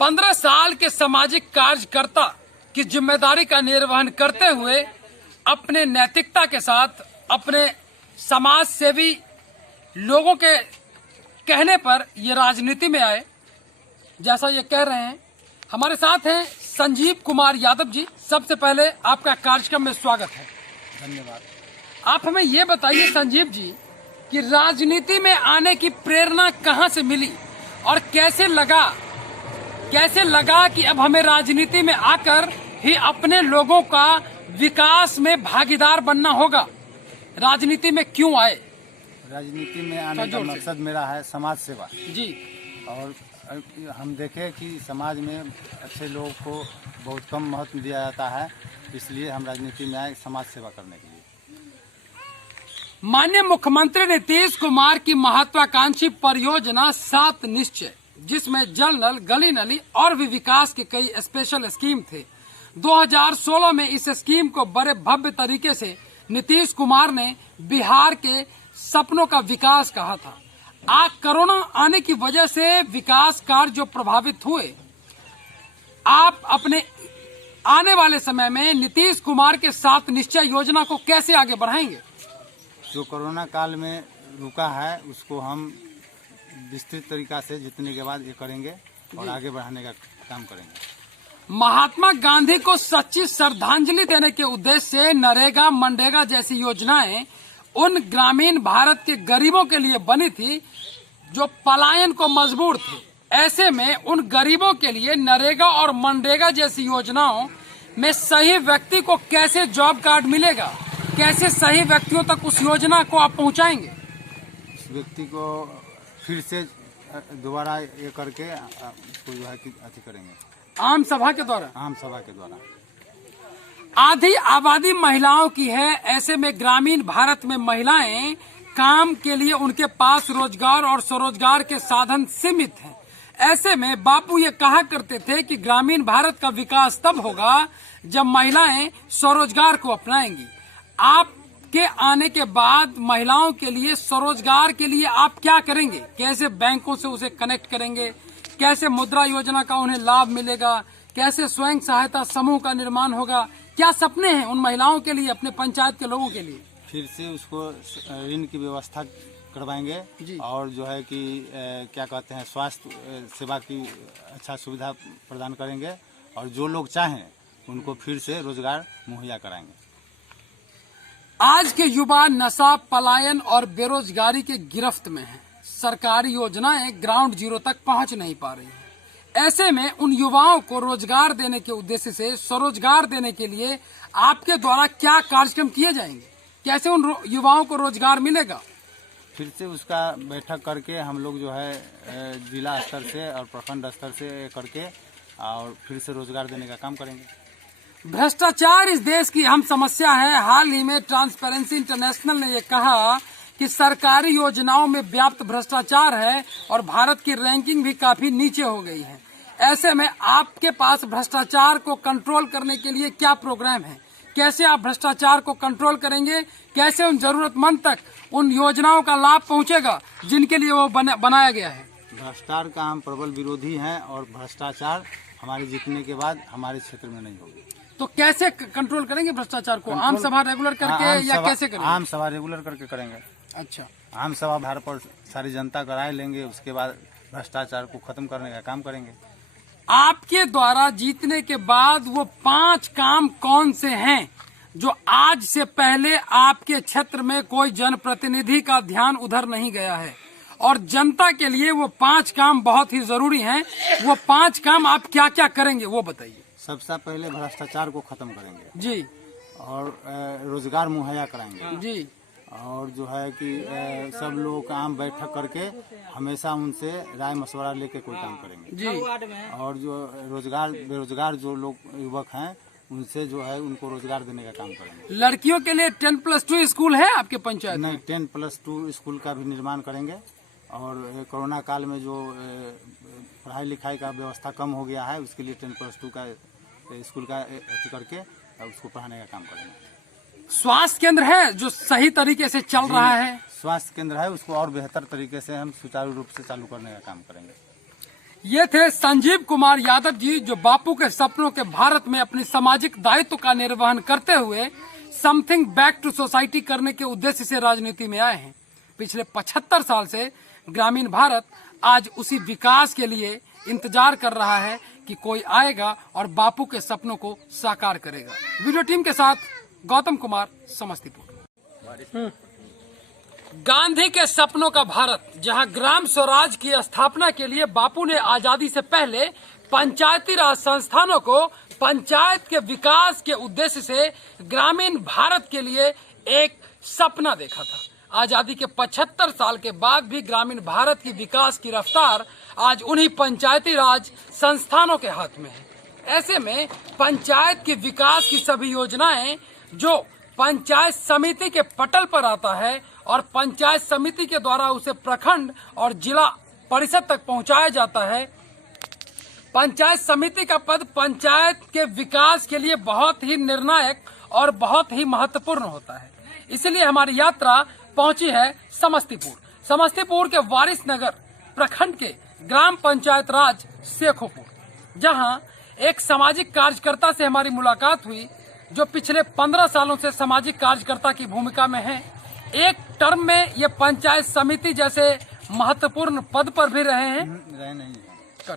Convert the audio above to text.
15 साल के सामाजिक कार्यकर्ता की जिम्मेदारी का निर्वहन करते हुए अपने नैतिकता के साथ अपने समाज सेवी लोगों के कहने पर ये राजनीति में आए, जैसा ये कह रहे हैं। हमारे साथ हैं संजीव कुमार यादव जी। सबसे पहले आपका कार्यक्रम में स्वागत है। धन्यवाद। आप हमें ये बताइए संजीव जी कि राजनीति में आने की प्रेरणा कहाँ से मिली और कैसे लगा कि अब हमें राजनीति में आकर ही अपने लोगों का विकास में भागीदार बनना होगा। राजनीति में क्यों आए? राजनीति में आने का मकसद मेरा है समाज सेवा जी। और हम देखें कि समाज में अच्छे लोगों को बहुत कम महत्व दिया जाता है, इसलिए हम राजनीति में आए समाज सेवा करने के लिए। माननीय मुख्यमंत्री नीतीश कुमार की महत्वाकांक्षी परियोजना 7 निश्चय, जिसमें जल नल, गली नली और भी विकास के कई स्पेशल स्कीम थे। 2016 में इस स्कीम को बड़े भव्य तरीके से नीतीश कुमार ने बिहार के सपनों का विकास कहा था। आज कोरोना आने की वजह से विकास कार्य जो प्रभावित हुए, आप अपने आने वाले समय में नीतीश कुमार के 7 निश्चय योजना को कैसे आगे बढ़ाएंगे? जो कोरोना काल में रुका है उसको हम विस्तृत तरीका से जीतने के बाद ये करेंगे और आगे बढ़ाने का काम करेंगे। महात्मा गांधी को सच्ची श्रद्धांजलि देने के उद्देश्य से नरेगा, मनरेगा जैसी योजनाएं उन ग्रामीण भारत के गरीबों के लिए बनी थी जो पलायन को मजबूर थे। ऐसे में उन गरीबों के लिए नरेगा और मनरेगा जैसी योजनाओं में सही व्यक्ति को कैसे जॉब कार्ड मिलेगा, कैसे सही व्यक्तियों तक उस योजना को आप पहुंचाएंगे? उस व्यक्ति को फिर से दोबारा ये करके उसको जो है कि अति करेंगे, आम सभा के द्वारा। आधी आबादी महिलाओं की है। ऐसे में ग्रामीण भारत में महिलाएं काम के लिए उनके पास रोजगार और स्वरोजगार के साधन सीमित हैं। ऐसे में बापू ये कहा करते थे कि ग्रामीण भारत का विकास तब होगा जब महिलाएं स्वरोजगार को अपनाएंगी। आपके आने के बाद महिलाओं के लिए स्वरोजगार के लिए आप क्या करेंगे? कैसे बैंकों से उसे कनेक्ट करेंगे? कैसे मुद्रा योजना का उन्हें लाभ मिलेगा? कैसे स्वयं सहायता समूह का निर्माण होगा? क्या सपने हैं उन महिलाओं के लिए, अपने पंचायत के लोगों के लिए? फिर से उसको ऋण की व्यवस्था करवाएंगे और जो है कि क्या कहते हैं स्वास्थ्य सेवा की अच्छा सुविधा प्रदान करेंगे और जो लोग चाहें उनको फिर से रोजगार मुहैया कराएंगे। आज के युवा नशा, पलायन और बेरोजगारी के गिरफ्त में हैं। सरकारी योजनाएं ग्राउंड जीरो तक पहुंच नहीं पा रही हैं। ऐसे में उन युवाओं को रोजगार देने के उद्देश्य से स्वरोजगार देने के लिए आपके द्वारा क्या कार्यक्रम किए जाएंगे? कैसे उन युवाओं को रोजगार मिलेगा? फिर से उसका बैठक करके हम लोग जो है जिला स्तर से और प्रखंड स्तर से करके और फिर से रोजगार देने का काम करेंगे। भ्रष्टाचार इस देश की अहम समस्या है। हाल ही में ट्रांसपेरेंसी इंटरनेशनल ने यह कहा कि सरकारी योजनाओं में व्याप्त भ्रष्टाचार है और भारत की रैंकिंग भी काफी नीचे हो गई है। ऐसे में आपके पास भ्रष्टाचार को कंट्रोल करने के लिए क्या प्रोग्राम है? कैसे आप भ्रष्टाचार को कंट्रोल करेंगे? कैसे उन जरूरतमंद तक उन योजनाओं का लाभ पहुंचेगा जिनके लिए वो बनाया गया है? भ्रष्टाचार का हम प्रबल विरोधी हैं और भ्रष्टाचार हमारे जीतने के बाद हमारे क्षेत्र में नहीं होगी। तो कैसे कंट्रोल करेंगे भ्रष्टाचार को? आम सभा रेगुलर करके या कैसे करेंगे? आम सभा रेगुलर करके करेंगे। अच्छा, आम सभा बाहर पर सारी जनता का राय लेंगे, उसके बाद भ्रष्टाचार को खत्म करने का काम करेंगे। आपके द्वारा जीतने के बाद वो 5 काम कौन से हैं जो आज से पहले आपके क्षेत्र में कोई जनप्रतिनिधि का ध्यान उधर नहीं गया है और जनता के लिए वो 5 काम बहुत ही जरूरी हैं? वो 5 काम आप क्या क्या करेंगे वो बताइए। सबसे पहले भ्रष्टाचार को खत्म करेंगे जी, और रोजगार मुहैया कराएंगे जी, और जो है कि सब लोगों का आम बैठक करके हमेशा उनसे राय मशवरा लेके कोई काम करेंगे जी। और जो बेरोजगार जो लोग युवक हैं उनसे जो है उनको रोजगार देने का काम करेंगे। लड़कियों के लिए 10+2 स्कूल है आपके पंचायत में? नहीं, 10+2 स्कूल का भी निर्माण करेंगे और कोरोना काल में जो पढ़ाई लिखाई का व्यवस्था कम हो गया है उसके लिए 10+2 का स्कूल का करके उसको पढ़ाने का काम करेंगे। स्वास्थ्य केंद्र है जो सही तरीके से चल रहा है? स्वास्थ्य केंद्र है, उसको और बेहतर तरीके से हम सुचारू रूप से चालू करने का काम करेंगे। ये थे संजीव कुमार यादव जी, जो बापू के सपनों के भारत में अपनी सामाजिक दायित्व का निर्वहन करते हुए समथिंग बैक टू सोसाइटी करने के उद्देश्य से राजनीति में आए हैं। पिछले 75 साल से ग्रामीण भारत आज उसी विकास के लिए इंतजार कर रहा है कि कोई आएगा और बापू के सपनों को साकार करेगा। वीडियो टीम के साथ गौतम कुमार, समस्तीपुर। गांधी के सपनों का भारत, जहां ग्राम स्वराज की स्थापना के लिए बापू ने आजादी से पहले पंचायती राज संस्थानों को पंचायत के विकास के उद्देश्य से ग्रामीण भारत के लिए एक सपना देखा था। आजादी के 75 साल के बाद भी ग्रामीण भारत की विकास की रफ्तार आज उन्हीं पंचायती राज संस्थानों के हाथ में है। ऐसे में पंचायत के विकास की सभी योजनाएं जो पंचायत समिति के पटल पर आता है और पंचायत समिति के द्वारा उसे प्रखंड और जिला परिषद तक पहुंचाया जाता है। पंचायत समिति का पद पंचायत के विकास के लिए बहुत ही निर्णायक और बहुत ही महत्वपूर्ण होता है। इसलिए हमारी यात्रा पहुंची है समस्तीपुर। समस्तीपुर के वारिस नगर प्रखंड के ग्राम पंचायत राज शेखोपुर, जहां एक सामाजिक कार्यकर्ता से हमारी मुलाकात हुई, जो पिछले 15 सालों से सामाजिक कार्यकर्ता की भूमिका में है। एक टर्म में ये पंचायत समिति जैसे महत्वपूर्ण पद पर भी रहे हैं। रहे नहीं है।